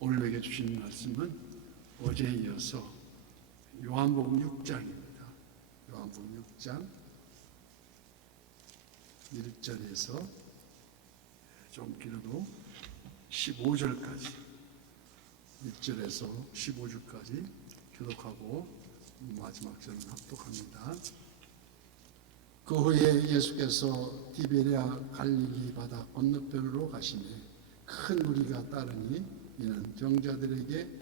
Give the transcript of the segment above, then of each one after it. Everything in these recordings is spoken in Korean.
오늘 내게 주신 말씀은 어제에 이어서 요한복음 6장입니다. 요한복음 6장 1절에서 좀 길어도 15절까지 1절에서 15절까지 교독하고 마지막 절은 합독합니다. 그 후에 예수께서 디베랴 갈릴리 바다 건너편으로 가시매 큰 무리가 따르니 이는 병자들에게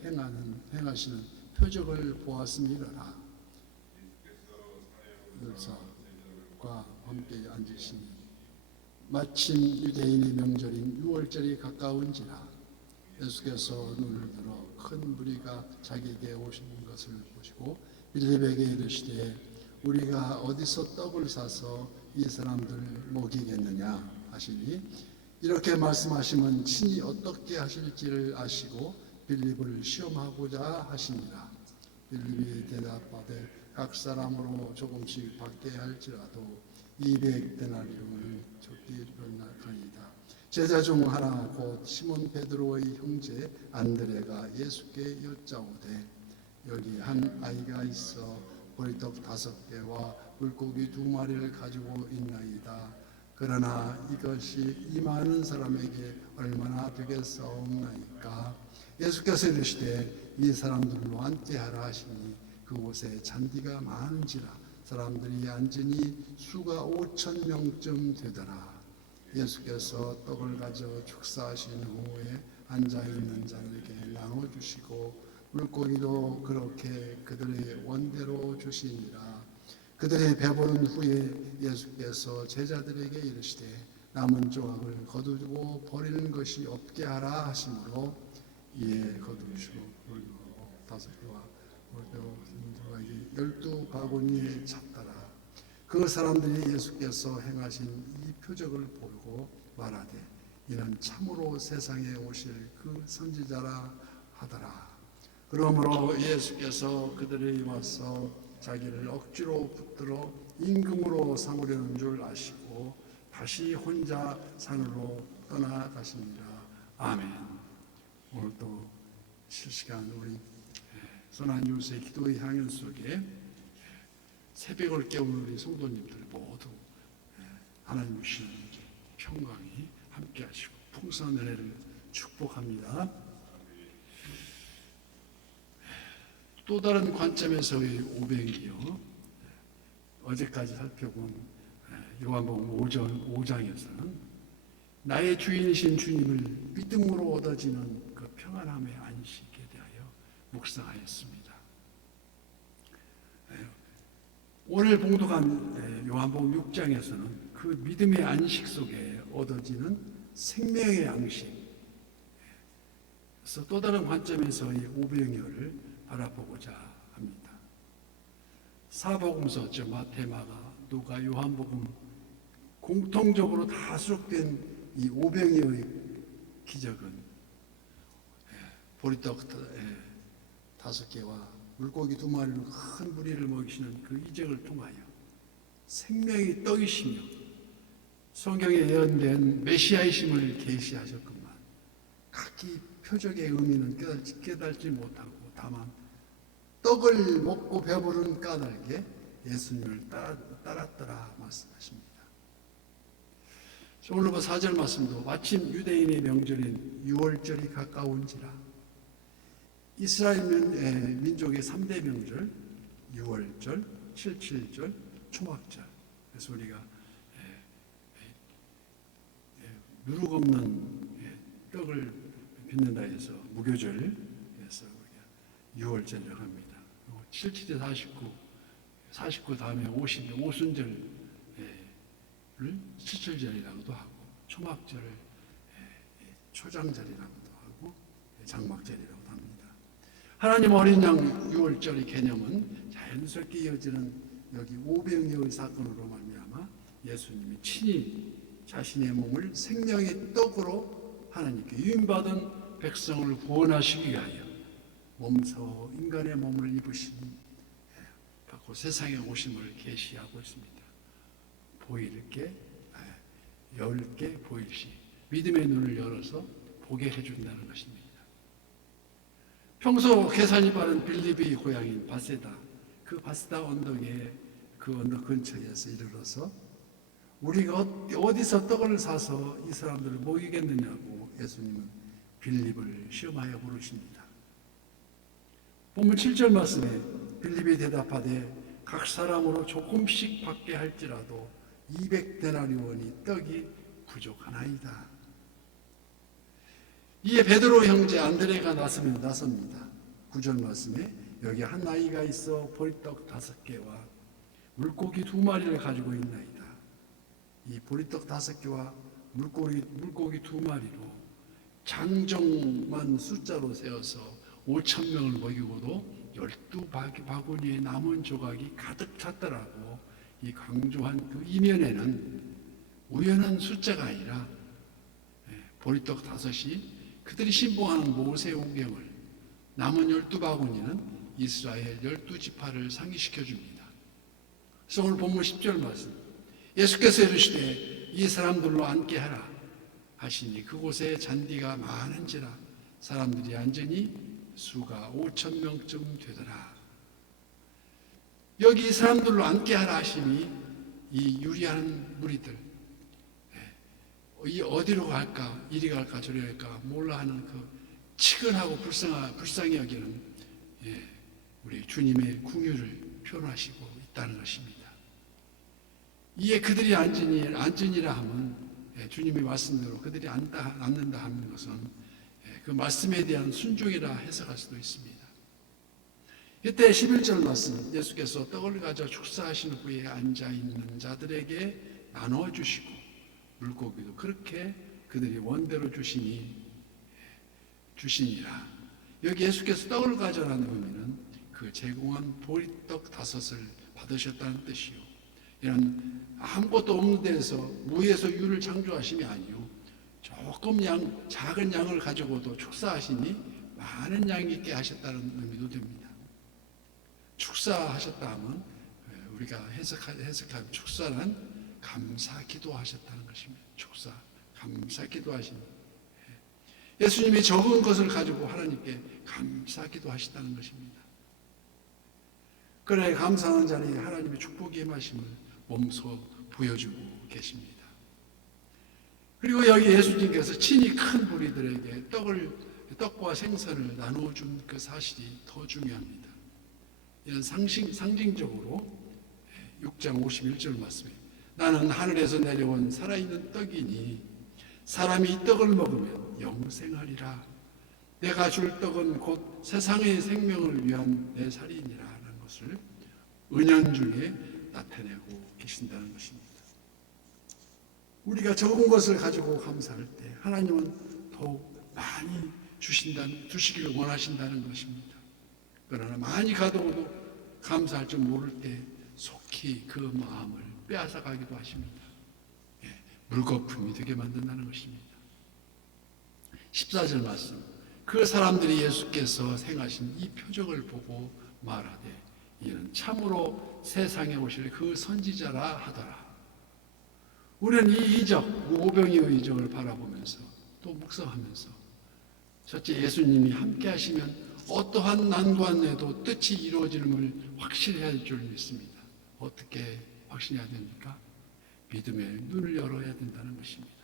행하시는 표적을 보았음이로라. 열사과 함께 앉으시니 마침 유대인의 명절인 유월절이 가까운지라 예수께서 눈을 들어 큰 무리가 자기에게 오시는 것을 보시고 빌립에게 이르시되 우리가 어디서 떡을 사서 이 사람들 먹이겠느냐 하시니 이렇게 말씀하시면 친히 어떻게 하실지를 아시고 빌립을 시험하고자 하시니라. 빌립이 대답하되 각 사람으로 조금씩 받게 할지라도 200데나리온을 적기로나이다. 제자 중 하나 곧 시몬 베드로의 형제 안드레가 예수께 여짜오되 여기 한 아이가 있어 보리떡 5개와 물고기 2마리를 가지고 있나이다. 그러나 이것이 이 많은 사람에게 얼마나 되겠사옵나이까. 예수께서 이르시되 이 사람들로 앉게 하라 하시니 그곳에 잔디가 많은지라 사람들이 앉으니 수가 5,000명쯤 되더라. 예수께서 떡을 가져 축사하신 후에 앉아있는 자들에게 나눠주시고 물고기도 그렇게 그들의 원대로 주시니라. 그들이 배부른 후에 예수께서 제자들에게 이르시되 남은 조각을 거두고 버리는 것이 없게 하라 하시므로 이에 거두시고 5개와 12바구니에 찼더라. 그 사람들이 예수께서 행하신 이 표적을 보고 말하되 이는 참으로 세상에 오실 그 선지자라 하더라. 그러므로 예수께서 그들이 와서 자기를 억지로 붙들어 임금으로 삼으려는 줄 아시고 다시 혼자 산으로 떠나가십니다. 아멘. 오늘도 실시간 우리 선한 이웃의 기도의 향연 속에 새벽을 깨우는 우리 성도님들 모두 하나님 주신 평강이 함께 하시고 풍성한 은혜를 축복합니다. 또 다른 관점에서의 오병이요. 어제까지 살펴본 요한복음 5장에서는 나의 주인이신 주님을 믿음으로 얻어지는 그 평안함의 안식에 대하여 묵상하였습니다. 오늘 봉독한 요한복음 6장에서는 그 믿음의 안식 속에 얻어지는 생명의 양식, 그래서 또 다른 관점에서의 오병이어를 바라보고자 합니다. 사복음서, 마태, 마가, 누가, 요한복음 공통적으로 다 수록된 이 오병이어의 기적은 보리떡 5개와 물고기 2마리로 큰 무리를 먹이시는 그 이적을 통하여 생명의 떡이시며 성경에 예언된 메시아이심을 계시하셨건만 각기 표적의 의미는 깨달지 못하고 다만 떡을 먹고 배부른 까닭에 예수님을 따랐더라 말씀하십니다. 오늘 4절 말씀도 마침 유대인의 명절인 유월절이 가까운지라. 이스라엘 민족의 3대 명절, 유월절, 7.7절, 초막절. 그래서 우리가 누룩 없는 떡을 빚는다 해서 무교절에서 우리가 유월절이라고 합니다. 77에 49 다음에 50에 오순절을 77절이라고도 하고 초막절을 초장절이라고도 하고 장막절이라고도 합니다. 하나님 어린 양 유월절의 개념은 자연스럽게 이어지는 여기 오병이어의 사건으로 말미암아 예수님이 친히 자신의 몸을 생명의 떡으로 하나님께 유인받은 백성을 구원하시기 위하여 몸소 인간의 몸을 입으신 받고 세상에 오심을 계시하고 있습니다. 보일게 10개 보일시 믿음의 눈을 열어서 보게 해준다는 것입니다. 평소 계산이 빠른 빌립의 고향인 바세다, 그 바세다 언덕에 그 언덕 근처에서 이르러서 우리가 어디서 떡을 사서 이 사람들을 먹이겠느냐고 예수님은 빌립을 시험하여 물으십니다. 본문 7절 말씀에 빌립이 대답하되 각 사람으로 조금씩 받게 할지라도 200데나리온이 떡이 부족하나이다. 이에 베드로 형제 안드레가 나섭니다. 9절 말씀에 여기 한 아이가 있어 보리떡 5개와 물고기 2마리를 가지고 있나이다. 이 보리떡 5개와 물고기 2마리로 장정만 숫자로 세어서 5,000명을 먹이고도 12바구니의 남은 조각이 가득 찼더라고. 이 강조한 그 이면에는 우연한 숫자가 아니라 보리떡 5이 그들이 신봉하는 모세 오경을, 남은 12바구니는 이스라엘 12지파를 상기시켜 줍니다. 그래서 오늘 본문 10절 말씀, 예수께서 이르시되 이 사람들로 앉게 하라 하시니 그곳에 잔디가 많은지라 사람들이 앉으니 수가 5,000명쯤 되더라. 여기 사람들로 앉게 하라 하시니 이 유리한 무리들, 이 어디로 갈까, 이리 갈까 저리 갈까 몰라 하는 그 치근하고 불쌍히 여기는 우리 주님의 궁유를 표현하시고 있다는 것입니다. 이에 그들이 앉으니라 하면 주님의 말씀대로 그들이 앉는다 하는 것은 그 말씀에 대한 순종이라 해석할 수도 있습니다. 이때 11절 말씀, 예수께서 떡을 가져 축사하신 후에 앉아있는 자들에게 나눠주시고 물고기도 그렇게 그들이 원대로 주시니라. 여기 예수께서 떡을 가져라는 의미는 그 제공한 보리떡 5을 받으셨다는 뜻이요, 이런 아무것도 없는 데서 무에서 유를 창조하심이 아니요, 조금 작은 양을 가지고도 축사하시니 많은 양이 있게 하셨다는 의미도 됩니다. 축사하셨다 하면 우리가 해석하면 축사는 감사 기도하셨다는 것입니다. 축사, 감사 기도하십니다. 예수님이 적은 것을 가지고 하나님께 감사 기도하셨다는 것입니다. 그래 감사하는 자는 하나님의 축복이 임하심을 몸소 보여주고 계십니다. 그리고 여기 예수님께서 친히 큰 무리들에게 떡과 생선을 나눠준 그 사실이 더 중요합니다. 이런 상징적으로 6장 51절 말씀에 나는 하늘에서 내려온 살아있는 떡이니 사람이 이 떡을 먹으면 영생하리라. 내가 줄 떡은 곧 세상의 생명을 위한 내 살이니라 하는 것을 은연중에 나타내고 계신다는 것입니다. 우리가 적은 것을 가지고 감사할 때 하나님은 더욱 많이 주시기를 원하신다는 것입니다. 그러나 많이 가져도 감사할 줄 모를 때 속히 그 마음을 빼앗아가기도 하십니다. 물거품이 되게 만든다는 것입니다. 14절 말씀, 그 사람들이 예수께서 행하신 이 표적을 보고 말하되 이는 참으로 세상에 오실 그 선지자라 하더라. 우리는 이 이적, 오병이의 이적을 바라보면서 또 묵상하면서 첫째, 예수님이 함께 하시면 어떠한 난관에도 뜻이 이루어짐을 확실히 할 줄 믿습니다. 어떻게 확신해야 됩니까? 믿음의 눈을 열어야 된다는 것입니다.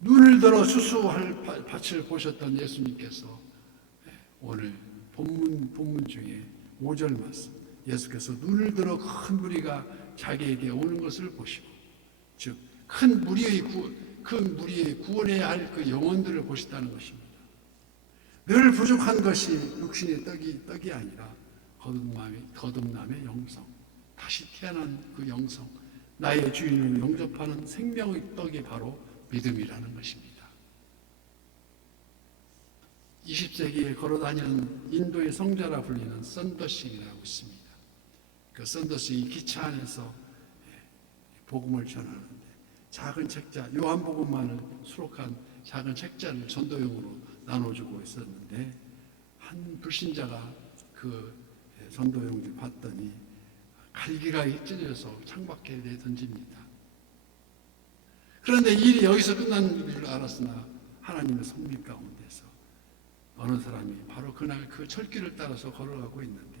눈을 들어 수수할 밭을 보셨던 예수님께서 오늘 본문 중에 5절 말씀, 예수께서 눈을 들어 큰 무리가 자기에게 오는 것을 보시고, 즉 큰 무리의 구원해야 할 그 영혼들을 보셨다는 것입니다. 늘 부족한 것이 육신의 떡이 아니라 거듭남의 영성, 다시 태어난 그 영성, 나의 주인을 영접하는 생명의 떡이 바로 믿음이라는 것입니다. 20세기에 걸어다니는 인도의 성자라 불리는 썬더싱이라고 있습니다. 그 썬더싱이 기차 안에서 복음을 전하는데 작은 책자, 요한복음만을 수록한 작은 책자를 전도용으로 나눠주고 있었는데 한 불신자가 그 전도용지를 봤더니 갈기가 찢어져서 창밖에 내던집니다. 그런데 일이 여기서 끝난 줄 알았으나 하나님의 섭리 가운데서 어느 사람이 바로 그날 그 철길을 따라서 걸어가고 있는데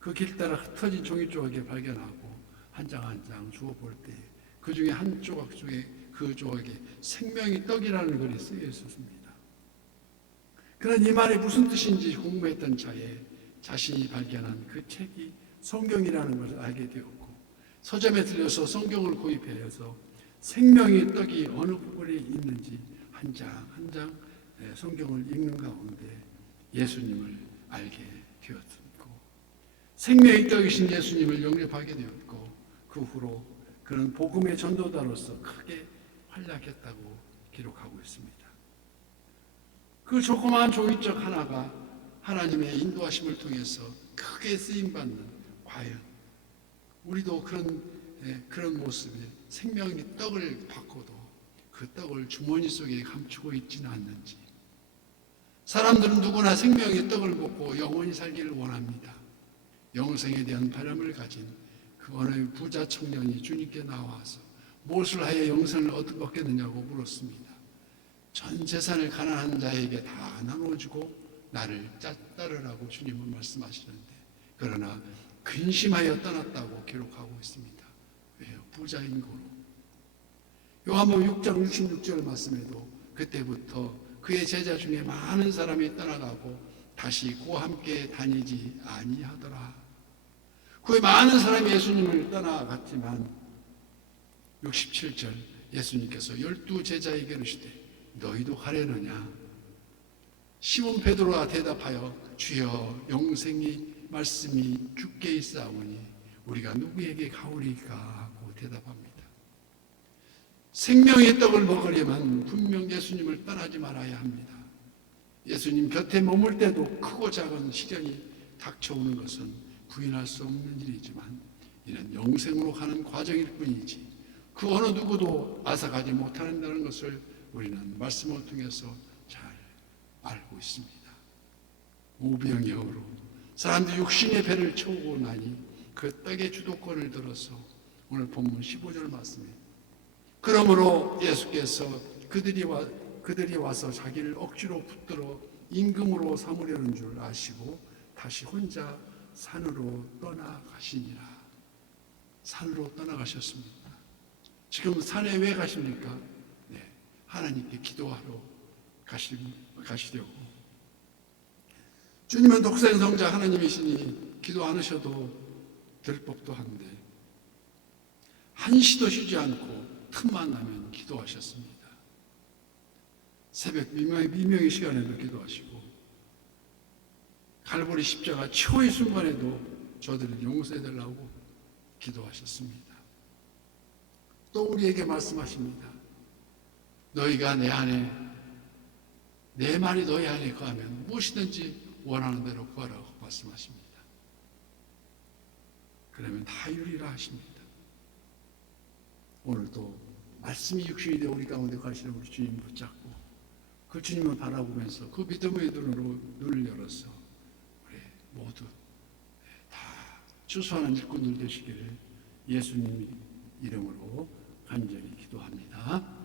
그 길 따라 흩어진 종이 조각을 발견하고 한 장 한 장 주워볼 때 그 중에 한 조각 중에 그 조각에 생명의 떡이라는 글이 쓰여 있었습니다. 그런 이 말이 무슨 뜻인지 궁금했던 차에 자신이 발견한 그 책이 성경이라는 것을 알게 되었고 서점에 들려서 성경을 구입해서 생명의 떡이 어느 부분에 있는지 한 장 한 장 성경을 읽는 가운데 예수님을 알게 되었고 생명의 떡이신 예수님을 영접하게 되었고 그 후로 그는 복음의 전도자로서 크게 활약했다고 기록하고 있습니다. 그 조그마한 종이쪽 하나가 하나님의 인도하심을 통해서 크게 쓰임받는 과연 우리도 그런 모습에 생명의 떡을 받고도 그 떡을 주머니 속에 감추고 있지는 않는지. 사람들은 누구나 생명의 떡을 먹고 영원히 살기를 원합니다. 영생에 대한 바람을 가진 그 어느 부자 청년이 주님께 나와서 무엇을 하여 영생을 얻겠느냐고 물었습니다. 전 재산을 가난한 자에게 다 나눠주고 나를 따르라고 주님은 말씀하시는데 그러나 근심하여 떠났다고 기록하고 있습니다. 왜요? 부자인 거로. 요한복음 6장 66절 말씀에도 그때부터 그의 제자 중에 많은 사람이 떠나가고 다시 그와 함께 다니지 아니하더라. 그 많은 사람이 예수님을 떠나갔지만 67절 예수님께서 12 제자에게 이르시되 너희도 가려느냐? 시몬 베드로가 대답하여 주여 영생이 말씀이 주께 있사오니 우리가 누구에게 가오리까 하고 대답합니다. 생명의 떡을 먹으려면 분명 예수님을 떠나지 말아야 합니다. 예수님 곁에 머물 때도 크고 작은 시련이 닥쳐오는 것은 부인할 수 없는 일이지만 이는 영생으로 가는 과정일 뿐이지 그 어느 누구도 앗아가지 못한다는 것을 우리는 말씀을 통해서 잘 알고 있습니다. 오병이어로 사람들이 육신의 배를 채우고 나니 그 떡의 주도권을 들어서 오늘 본문 15절 말씀에 그러므로 예수께서 그들이 와서 자기를 억지로 붙들어 임금으로 삼으려는 줄 아시고 다시 혼자 산으로 떠나가시니라. 산으로 떠나가셨습니다. 지금 산에 왜 가십니까? 네, 하나님께 기도하러 가시려고. 주님은 독생성자 하나님이시니 기도 안 하셔도 될 법도 한데 한시도 쉬지 않고 틈만 나면 기도하셨습니다. 새벽 미명의 시간에도 기도하시고 갈보리 십자가 최후의 순간에도 저들을 용서해달라고 기도하셨습니다. 또 우리에게 말씀하십니다. 너희가 내 안에 내 말이 너희 안에 거하면 무엇이든지 원하는 대로 구하라고 말씀하십니다. 그러면 다 이루리라 하십니다. 오늘도 말씀이 육신이 되어 우리 가운데 가시는 우리 주님 붙잡고 그 주님을 바라보면서 그 믿음의 눈을 열어서 우리 모두 다 추수하는 일꾼들 되시기를 예수님 이름으로 간절히 기도합니다.